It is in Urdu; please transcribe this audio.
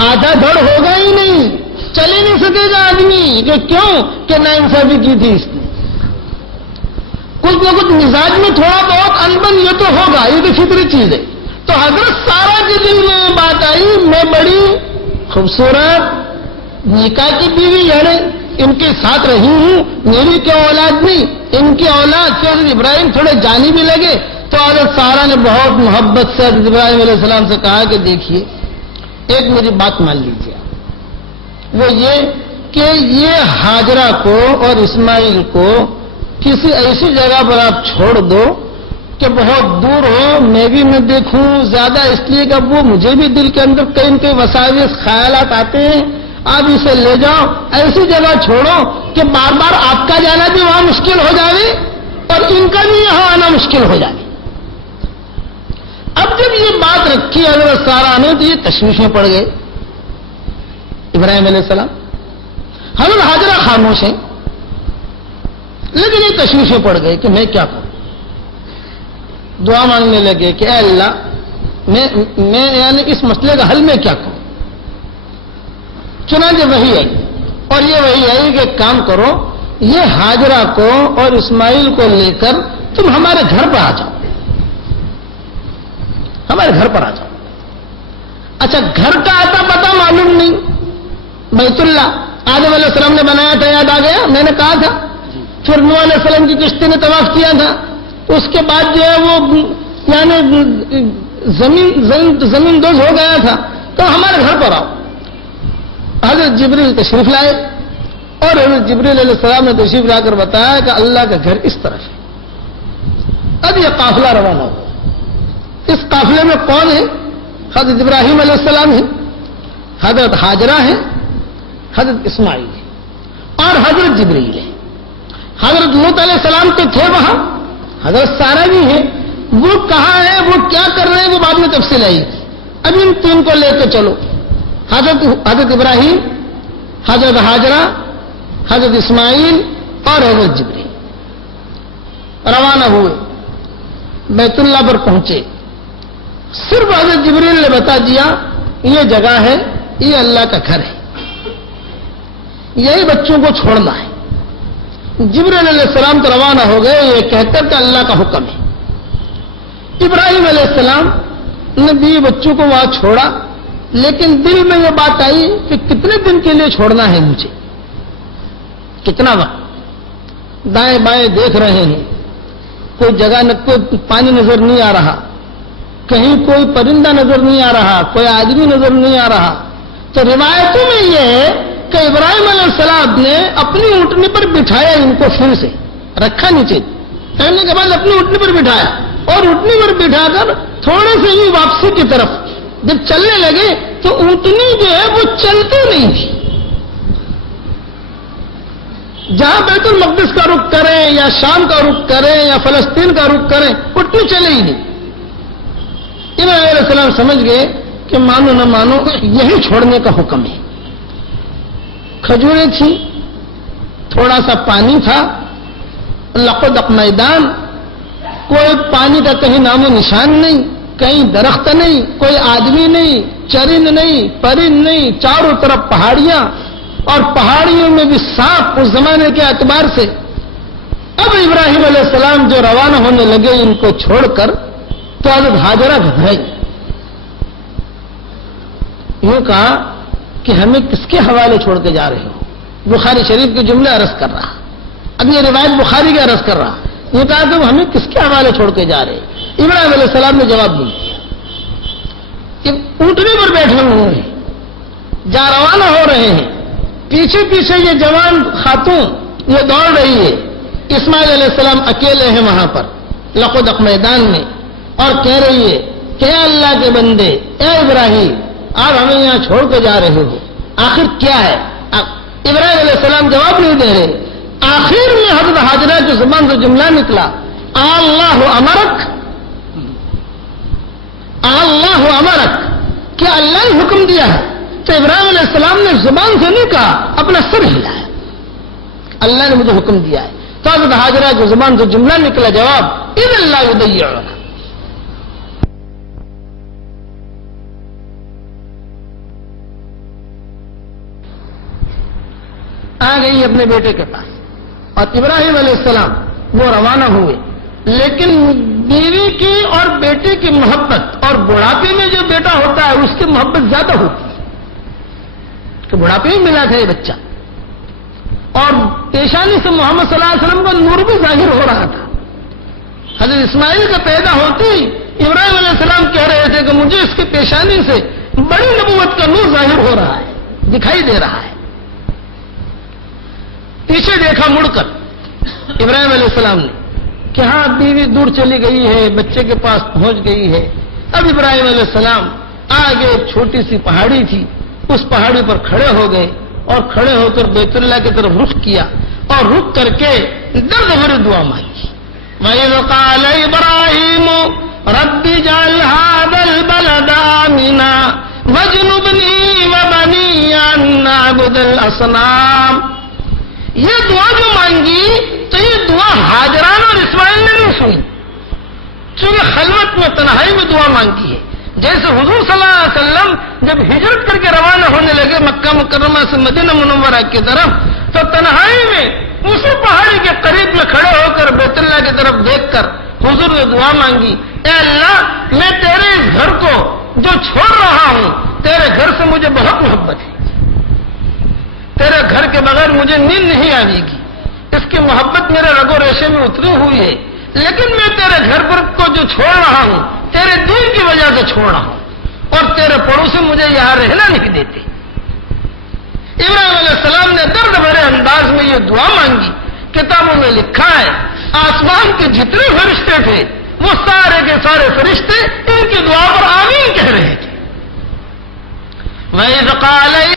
آدھا دھڑ ہوگا ہی نہیں، چل ہی نہیں سکے گا آدمی، کہ کیوں کہ ناانصافی کی تھی اس نے۔ کچھ نہ کچھ مزاج میں تھوڑا بہت انبن یہ تو ہوگا، یہ تو فطری چیز ہے۔ تو حضرت سارا کے دل میں یہ بات آئی، میں بڑی خوبصورت نکاح کی بیوی یعنی ان کے ساتھ رہی ہوں، میری کیا اولاد نہیں، ان کی اولاد سے حضرت ابراہیم تھوڑے جانی بھی لگے۔ تو حضرت سارا نے بہت محبت سے حضرت ابراہیم علیہ السلام سے کہا کہ دیکھیے ایک میری بات مان لیجیے، وہ یہ کہ یہ ہاجرہ کو اور اسماعیل کو کسی ایسی جگہ پر آپ چھوڑ دو کہ بہت دور ہو، میں بھی نہ دیکھوں، زیادہ اس لیے کہ وہ مجھے بھی دل کے اندر کئی کئی وساوس خیالات آتے ہیں، آپ اسے لے جاؤ، ایسی جگہ چھوڑو کہ بار بار آپ کا جانا بھی وہاں مشکل ہو جائے اور ان کا بھی یہاں آنا مشکل ہو جائے۔ اب جب یہ بات رکھی حضرت سارا نے تو یہ تشویش میں پڑ گئے ابراہیم علیہ السلام۔ حضرت حاجرہ خاموش ہیں لیکن یہ تشویش میں پڑ گئے کہ میں کیا کروں۔ دعا مانگنے لگے کہ اے اللہ میں یعنی اس مسئلے کا حل میں کیا کروں۔ چنانچہ وحی آئی اور یہ وحی آئی کہ ایک کام کرو، یہ حاجرہ کو اور اسماعیل کو لے کر تم ہمارے گھر پر آ جاؤ، ہمارے گھر پر آ جاؤ۔ اچھا گھر کا آتا پتا معلوم نہیں، بیت اللہ آدم علیہ السلام نے بنایا تھا، یاد آ گیا میں نے کہا تھا۔ پھر نوح علیہ السلام کی کشتی نے طواف کیا تھا، اس کے بعد جو ہے وہ یعنی زمین دوز ہو گیا تھا۔ تو ہمارے گھر پر آؤ۔ حضرت جبریل تشریف لائے اور حضرت جبریل علیہ السلام نے تشریف لا کر بتایا کہ اللہ کا گھر اس طرف ہے۔ اب یہ قافلہ روانہ ہو، اس قافلے میں کون ہے؟ حضرت ابراہیم علیہ السلام ہے، حضرت حاجرہ ہے، حضرت اسماعیل ہے اور حضرت جبریل ہے۔ حضرت لوط علیہ السلام تو تھے وہاں، حضرت سارا بھی ہے، وہ کہاں ہے، وہ کیا کر رہے ہیں، وہ بعد میں تفصیل آئی گی۔ اب ان تین کو لے کے چلو، حضرت ابراہیم، حضرت حاجرہ، حضرت اسماعیل اور حضرت جبریل روانہ ہوئے، بیت اللہ پر پہنچے۔ صرف حضرت جبریل نے بتا دیا یہ جگہ ہے، یہ اللہ کا گھر ہے، یہی بچوں کو چھوڑنا ہے۔ جبریل علیہ السلام تو روانہ ہو گئے یہ کہتے کہ اللہ کا حکم ہے۔ ابراہیم علیہ السلام نے بھی بچوں کو وہاں چھوڑا، لیکن دل میں یہ بات آئی کہ کتنے دن کے لیے چھوڑنا ہے مجھے، کتنا وقت۔ دائیں بائیں دیکھ رہے ہیں، کوئی جگہ کوئی پانی نظر نہیں آ رہا، کہیں کوئی پرندہ نظر نہیں آ رہا، کوئی آدمی نظر نہیں آ رہا۔ تو روایتوں میں یہ ہے کہ ابراہیم علیہ السلام نے اپنی اونٹنی پر بٹھایا، ان کو پھر سے رکھا نیچے، ٹہلنے کے بعد اپنی اونٹنی پر بٹھایا اور اونٹنی پر بٹھا کر تھوڑے سے ہی واپسی کی طرف جب چلنے لگے تو اونٹنی جو ہے وہ چلتی نہیں تھی۔ جہاں بیت المقدس کا رخ کریں یا شام کا رخ کریں یا فلسطین کا رخ کریں، اونٹنی چلے ہی نہیں۔ ابراہیم علیہ السلام سمجھ گئے کہ مانو نہ مانو یہی چھوڑنے کا حکم ہے۔ کھجوریں تھیں، تھوڑا سا پانی تھا، لقدق میدان، کوئی پانی کا کہیں نام و نشان نہیں، کہیں درخت نہیں، کوئی آدمی نہیں، چرند نہیں، پرند نہیں، چاروں طرف پہاڑیاں، اور پہاڑیوں میں بھی سانپ اس زمانے کے اعتبار سے۔ اب ابراہیم علیہ السلام جو روانہ ہونے لگے ان کو چھوڑ کر، تو حضرت حاجرہ گھبرائی، یوں کہا کہ ہمیں کس کے حوالے چھوڑ کے جا رہے ہو؟ بخاری شریف کے جملے عرض کر رہا، اب یہ روایت بخاری کا عرض کر رہا، یہ کہا کہ ہمیں کس کے حوالے چھوڑ کے جا رہے ہیں؟ ابراہیم علیہ السلام نے جواب نہیں دیا کہ اونٹنی پر بیٹھے ہوئے ہیں، جا روانہ ہو رہے ہیں، پیچھے پیچھے یہ جوان خاتون یہ دوڑ رہی ہے، اسماعیل علیہ السلام اکیلے ہیں وہاں پر لقدق میدان میں، اور کہہ رہی ہے کہ اے اللہ کے بندے، اے ابراہیم، آپ ہمیں یہاں چھوڑ کے جا رہے ہو، آخر کیا ہے؟ ابراہیم علیہ السلام جواب نہیں دے رہے۔ آخر میں حضرت حاجرہ کی زبان سے جملہ نکلا، اللہ امرک، اللہ امرک، کیا اللہ نے حکم دیا ہے؟ تو ابراہیم علیہ السلام نے زبان سے نہیں کہا، اپنا سر ہلایا، اللہ نے مجھے حکم دیا ہے۔ تو حضرت حاجرہ کی زبان سے جملہ نکلا، جواب اذ اللہ یضیعک، آ گئی اپنے بیٹے کے پاس اور ابراہیم علیہ السلام وہ روانہ ہوئے، لیکن بیوی کی اور بیٹے کی محبت اور بڑھاپے میں جو بیٹا ہوتا ہے اس کی محبت زیادہ ہوتی ہے کہ بڑھاپے میں ملا تھا یہ بچہ، اور پیشانی سے محمد صلی اللہ علیہ وسلم کا نور بھی ظاہر ہو رہا تھا۔ حضرت اسماعیل کا پیدا ہوتے ہی ابراہیم علیہ السلام کہہ رہے تھے کہ مجھے اس کی پیشانی سے بڑی نبوت کا نور ظاہر ہو رہا ہے، دکھائی دے رہا ہے۔ پیچھے دیکھا مڑ کر ابراہیم علیہ السلام نے کہ ہاں بیوی دور چلی گئی ہے، بچے کے پاس پہنچ گئی ہے۔ اب ابراہیم علیہ السلام آگے ایک چھوٹی سی پہاڑی تھی، اس پہاڑی پر کھڑے ہو گئے اور کھڑے ہو کر بیت اللہ کی طرف رخ کیا اور رخ کر کے درد بھری دعا مانگی۔ وَإِذْ قَالَ إِبْرَاهِيمُ رَبِّ اجْعَلْ هَٰذَا الْبَلَدَ آمِنًا وَاجْنُبْنِي وَبَنِيَّ أَن نَّعْبُدَ الْأَصْنَامَ۔ یہ دعا جو مانگی تو یہ دعا ہاجران اور اسماعیل نے نہیں سنی، چونکہ خلوت میں تنہائی میں دعا مانگی ہے۔ جیسے حضور صلی اللہ علیہ وسلم جب ہجرت کر کے روانہ ہونے لگے مکہ مکرمہ سے مدینہ منورہ کی طرف، تو تنہائی میں اسی پہاڑی کے قریب میں کھڑے ہو کر بیت اللہ کی طرف دیکھ کر حضور نے دعا مانگی، اے اللہ میں تیرے اس گھر کو جو چھوڑ رہا ہوں، تیرے گھر سے مجھے بہت محبت ہے، تیرے گھر کے بغیر مجھے نیند نہیں آئے گی، اس کی محبت میرے رگ و ریشے میں اتری ہوئی ہے، لیکن میں تیرے گھر پر کو جو چھوڑ رہا ہوں تیرے دین کی وجہ سے چھوڑ رہا ہوں، اور تیرے پڑوسی مجھے یہاں رہنا نہیں دیتے۔ ابراہیم علیہ السلام نے درد بھرے انداز میں یہ دعا مانگی۔ کتابوں میں لکھا ہے آسمان کے جتنے فرشتے تھے وہ سارے کے سارے فرشتے ان کی دعا پر آمین کہہ رہے تھے۔ وَإِذْ قَالَ